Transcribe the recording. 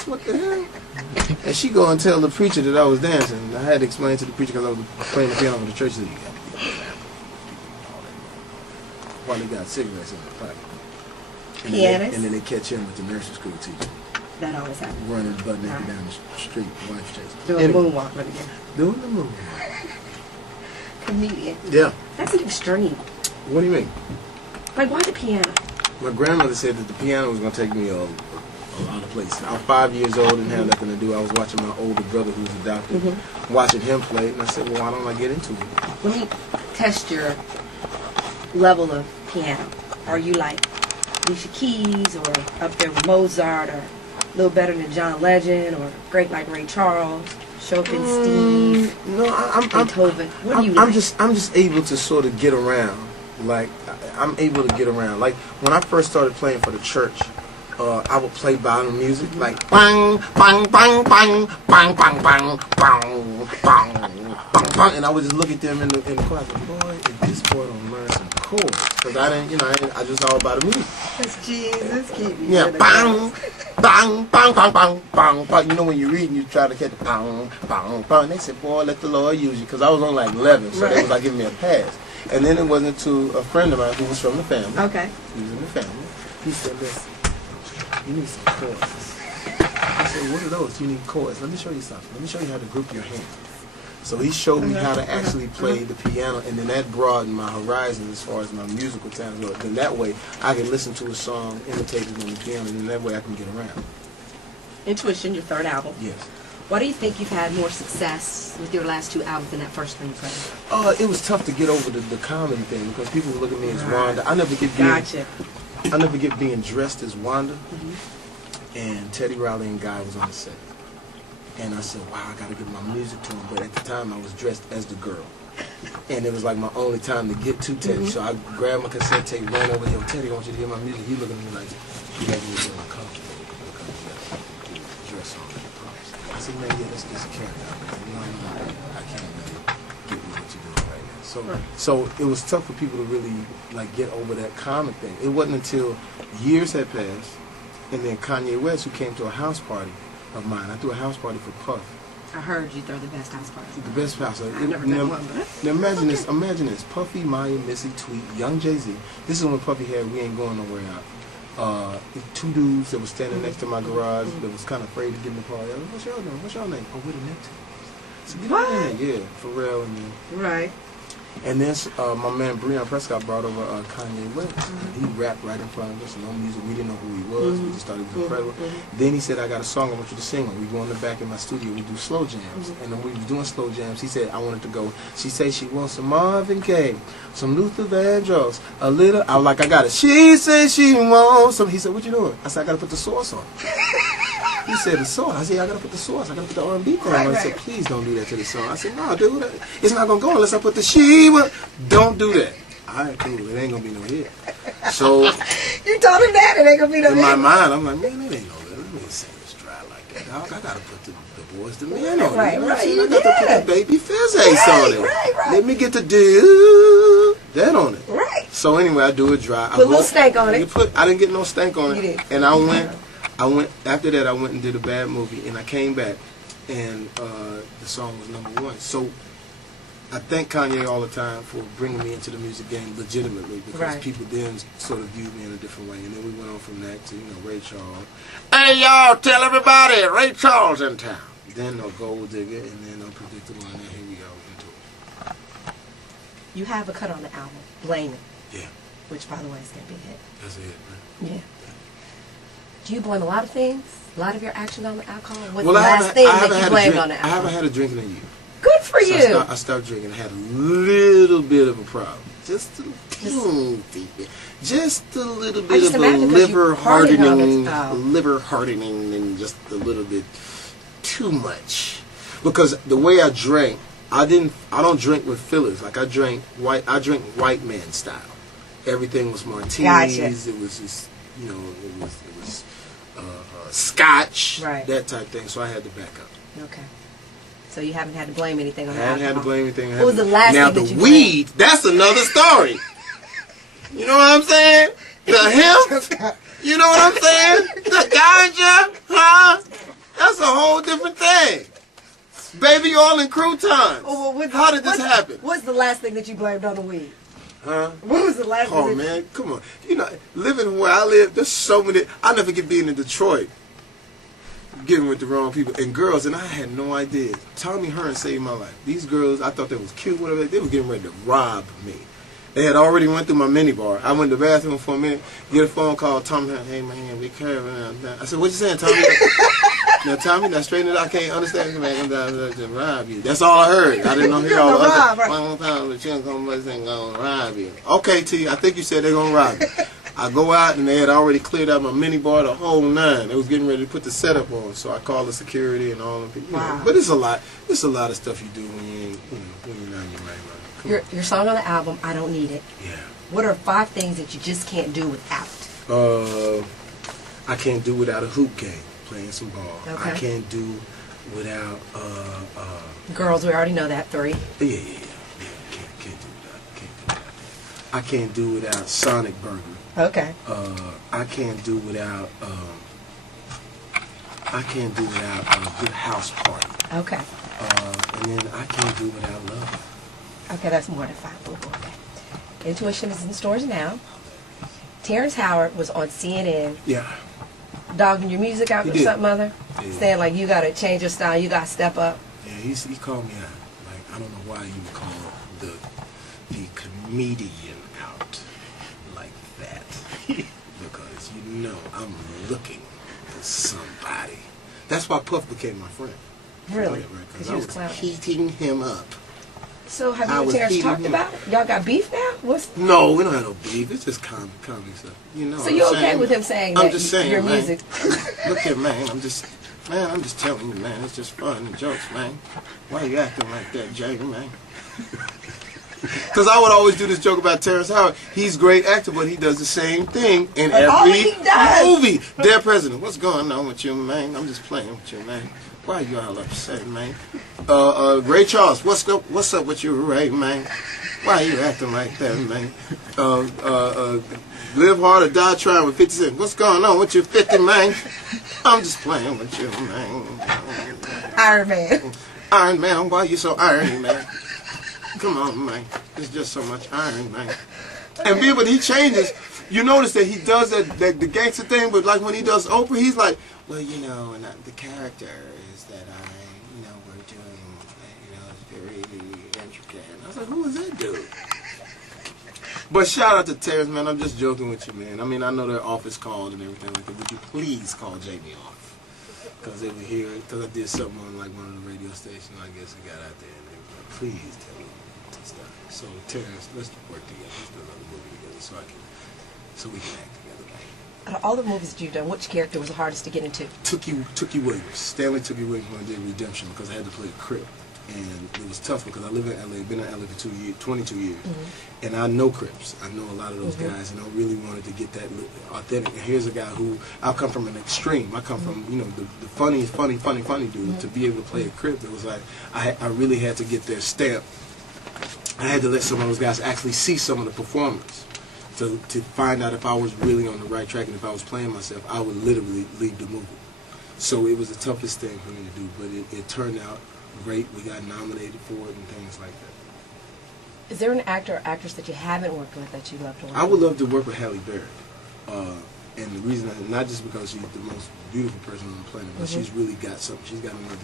this? What the hell? And she go and tell the preacher that I was dancing. I had to explain to the preacher because I was playing the piano for the church. While he got cigarettes in his pocket. And then they catch him with the nursery school teacher. That always happens. Running butt naked down the street, wife chasing. Doing the moonwalk with again. Doing the moonwalk. Comedian. Yeah. That's an extreme. What do you mean? Like, why the piano? My grandmother said that the piano was going to take me a lot of places. I was 5 years old and had nothing to do. I was watching my older brother, who's adopted, watching him play, and I said, well, why don't I get into it? Let me test your level of piano. Are you like Alicia Keys, or up there with Mozart, or a little better than John Legend, or great like Ray Charles, Chopin, Steve, no, Beethoven? What do you like? I'm just able to sort of get around. Like, I'm able to get around. Like, when I first started playing for the church, I would play Bible music, like bang, bang, bang, bang, bang, bang, bang, bang, bang, bang, bang, and I would just look at them in the choir, like, boy, if this boy don't learn some chords, because I just all about the music. Because Jesus keep you. Yeah, bang, bang, bang, bang, bang, bang, bang. You know, when you're reading, you try to catch the bang, bang, bang. And they said, boy, let the Lord use you, because I was on like 11, so they was like giving me a pass. And then it wasn't to a friend of mine who was from the family. Okay. He was in the family. He said, listen, you need some chords. I said, what are those? You need chords. Let me show you something. Let me show you how to group your hands. So he showed me how to actually play the piano, and then that broadened my horizon as far as my musical talent goes. Then that way, I can listen to a song imitated on the piano, and then that way I can get around. Intuition, your third album. Yes. Why do you think you've had more success with your last two albums than that first one you played? It was tough to get over the comedy thing because people would look at me as Wanda. I never get being dressed as Wanda. And Teddy Riley and Guy was on the set. And I said, wow, I got to get my music to him. But at the time, I was dressed as the girl. And it was like my only time to get to Teddy. So I grabbed my cassette tape, ran over, yo, Teddy, I want you to hear my music. He looked at me like, you got me feeling uncomfortable. Dress on. I said, man, yeah, that's just a character. No, I can't really get with what you're doing right now. So it was tough for people to really like get over that comic thing. It wasn't until years had passed, and then Kanye West, who came to a house party of mine. I threw a house party for Puff. I heard you throw the best house party. The best house. I've never done one, but now imagine this. Imagine this. Puffy, Maya, Missy, Tweet, Young Jay-Z. This is when Puffy had We Ain't Going Nowhere out. Two dudes that was standing next to my garage that was kind of afraid to get in the party. I was like, what's your name? What's your name? Oh, we're the Neptunes. So get on in there. Yeah, Pharrell and them. Right. And then my man Breon Prescott brought over Kanye West. And he rapped right in front of us, no music. We didn't know who he was. We just thought he was incredible. Then he said, I got a song I want you to sing on. We go in the back of my studio, we do slow jams. And when we was doing slow jams, he said, I wanted to go. She said she wants some Marvin Gaye, some Luther Vandross, a little. I was like, I got it. She said she wants some. He said, what you doing? I said, I got to put the sauce on. He said, the sauce. I said, I got to put the sauce. I got to put the R&B thing on. He said, please don't do that to the song. I said, no, dude, it's not going to go unless I put the Don't do that. All right, cool. It ain't going to be no hit. So you told him that? It ain't going to be no hit? In my mind, I'm like, man, it ain't no hit. Let me sing this dry like that. I got to put the Boys to Men on it. Right. I got to put the Baby Fizz Ace on it. Right. Let me get the do that on it. Right. So anyway, I do it dry. Put a little stank on it. I didn't get no stank on it. You did. And I went after that. I went and did a Bad Movie, and I came back, and the song was #1. So I thank Kanye all the time for bringing me into the music game legitimately, because people then sort of viewed me in a different way, and then we went on from that to Ray Charles. Hey y'all, tell everybody Ray Charles in town. Then Gold Digger, and then Unpredictable, and then here we go into it. You have a cut on the album, Blame It. Yeah. Which, by the way, is going to be a hit. That's it, man. Yeah. Do you blame a lot of things? A lot of your actions on the alcohol? What's Well, the last thing that you blamed on the I alcohol? haven't had a drink in a year. Good for you. I stopped drinking. I had a little bit of a problem. Just a little bit. Just a little bit of a liver hardening, and just a little bit too much. Because the way I drank, I don't drink with fillers. Like I drink white man style. Everything was martinis. Gotcha. It was just, it was scotch, that type thing. So I had to back up. Okay. So you haven't had to blame anything on the alcohol? I haven't had to blame anything. What was the last thing that you Now the weed, that's another story. You know what I'm saying? The hemp? You know what I'm saying? The ganja? Huh? That's a whole different thing. Baby oil and croutons. Oh, well, how did this happen? What's the last thing that you blamed on the weed? Huh? What was the last thing? Oh, man, come on. You know, living where I live, there's so many. I never get being in Detroit. Getting with the wrong people and girls, and I had no idea. Tommy Hearn saved my life. These girls, I thought they was cute, whatever. They were getting ready to rob me. They had already went through my minibar. I went to the bathroom for a minute, get a phone call. Tommy Hearn, hey man, be careful. I said, what you saying, Tommy? Now, Tommy, now straighten it out. I can't understand. Man, I'm down to rob you. That's all I heard. I didn't know he all other. One time the chick gonna rob you. Okay, T, I think you said they're gonna rob you. I go out and they had already cleared out my minibar, the whole nine. They was getting ready to put the setup on, so I called the security and all them people. Wow. But it's a lot. It's a lot of stuff you do when you ain't, when you're not in your right mind. Your song on the album, I Don't Need It. Yeah. What are 5 things that you just can't do without? I can't do without a hoop game, playing some ball. Okay. I can't do without Girls, we already know that. 3. Yeah. Can't do without. I can't do without Sonic Burger. Okay. I can't do without a good house party. Okay. And then I can't do without love. Okay, that's more than 5. Okay. Intuition is in stores now. Terrence Howard was on CNN. Yeah. Dogging your music out or something, Mother? Yeah. Saying like you gotta change your style, you gotta step up. Yeah, he called me out. Like I don't know why you would call the comedian out like that. Because you know I'm looking for somebody. That's why Puff became my friend. Really? Because I was heating him up. So have you and Terrence talked about it? Y'all got beef now? No, we don't have no beef. It's just comedy stuff. You know. So you okay with him saying that? I'm just saying, your music? Look here, man. I'm just telling you, man. It's just fun and jokes, man. Why you acting like that, Jay, man? Because I would always do this joke about Terrence Howard. He's a great actor, but he does the same thing in every movie. Dear President, what's going on with you, man? I'm just playing with you, man. Why you all upset, man? Ray Charles, what's up with you, Ray, man? Why you acting like that, man? Live hard or die trying with 50 Cent. What's going on with you, 50, man? I'm just playing with you, man. Iron Man. Iron Man, why you so irony, man? Come on, man. There's just so much iron, man. And but he changes. You notice that he does the gangster thing, but like when he does Oprah, he's like, well, you know, and the character is that we're doing, it's very intricate. And I was like, who is that dude? But shout out to Terrence, man. I'm just joking with you, man. I mean, I know their office called and everything like that. Would you please call Jamie off? Because they were here, because I did something on like one of the radio stations. I guess it got out there. And they were like, please tell me to stop. So Terrence, let's work together. Let's do another movie together so we can act together. Out of all the movies that you've done, which character was the hardest to get into? Tookie Williams. Stanley Tookie Williams when I did Redemption because I had to play a Crip. And it was tough because I live in LA, been in LA for 22 years. Mm-hmm. And I know Crips. I know a lot of those guys, and I really wanted to get that authentic. And here's a guy who, I come from an extreme. I come from, the funniest, funny dude. To be able to play a Crip, it was like, I really had to get their stamp. I had to let some of those guys actually see some of the performance. To find out if I was really on the right track and if I was playing myself, I would literally leave the movie. So it was the toughest thing for me to do, but it turned out great. We got nominated for it and things like that. Is there an actor or actress that you haven't worked with that you'd love to work with? I would love to work with Halle Berry. And the reason, not just because she's the most beautiful person on the planet, but she's really got something. She's got another